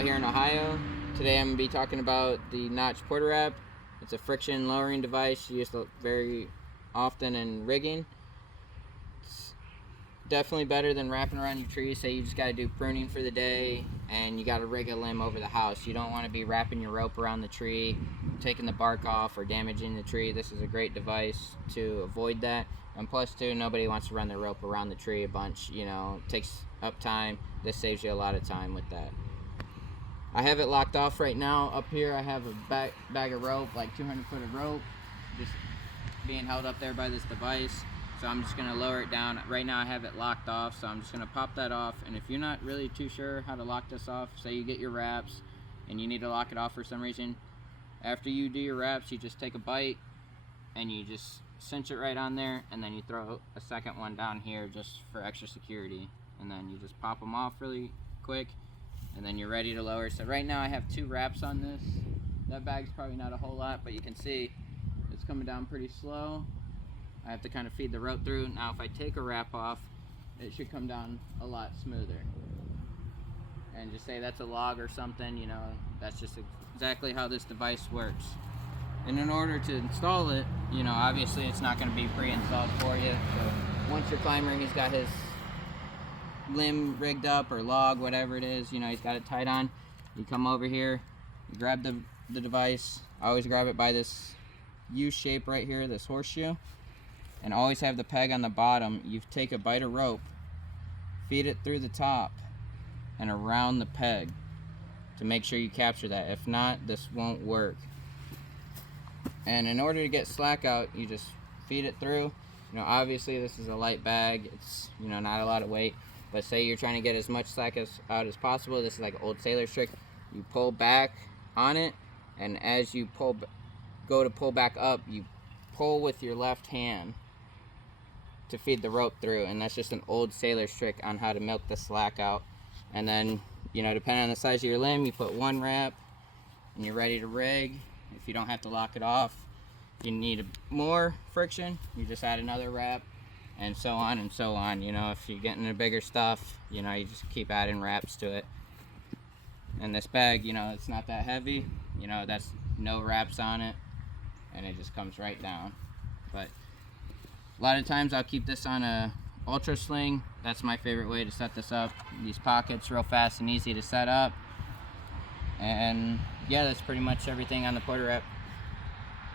out here in Ohio. Today I'm going to be talking about the notch Portawrap. It's a friction lowering device used very often in rigging. It's definitely better than wrapping around your tree. Say you just got to do pruning for the day and you got to rig a limb over the house. You don't want to be wrapping your rope around the tree, taking the bark off or damaging the tree. This is a great device to avoid that. And plus too, nobody wants to run their rope around the tree a bunch. You know, it takes up time. This saves you a lot of time with that. I have it locked off right now. Up here I have a bag of rope, like 200 foot of rope, just being held up there by this device. So I'm just gonna lower it down. Right now I have it locked off, so I'm just gonna pop that off. And if you're not really too sure how to lock this off, say you get your wraps and you need to lock it off for some reason, after you do your wraps, you just take a bite and you just cinch it right on there, and then you throw a second one down here just for extra security, and then you just pop them off really quick, and then you're ready to lower. So right now I have 2 wraps on this. That bag's probably not a whole lot, but you can see it's coming down pretty slow. I have to kind of feed the rope through. Now if I take a wrap off, it should come down a lot smoother. And just say that's a log or something, you know, that's just exactly how this device works. And in order to install it, you know, obviously it's not going to be pre-installed for you. So once your climber, he's got his limb rigged up or log, whatever it is, you know, he's got it tied on. You come over here, you grab the device. I always grab it by this U shape right here, this horseshoe, and always have the peg on the bottom. You take a bite of rope, feed it through the top and around the peg to make sure you capture that. If not, this won't work. And in order to get slack out, you just feed it through. You know, obviously this is a light bag. It's, you know, not a lot of weight. But say you're trying to get as much slack out as possible. This is like an old sailor's trick. You pull back on it, and as you go to pull back up, you pull with your left hand to feed the rope through. And that's just an old sailor's trick on how to milk the slack out. And then, you know, depending on the size of your limb, you put 1 wrap, and you're ready to rig. If you don't have to lock it off, you need more friction, you just add another wrap, and so on and so on. You know, if you're getting the bigger stuff, you know, you just keep adding wraps to it. And this bag, you know, it's not that heavy, you know, that's no wraps on it, and it just comes right down. But a lot of times I'll keep this on a ultra sling. That's my favorite way to set this up. These pockets real fast and easy to set up. And yeah, that's pretty much everything on the Portawrap.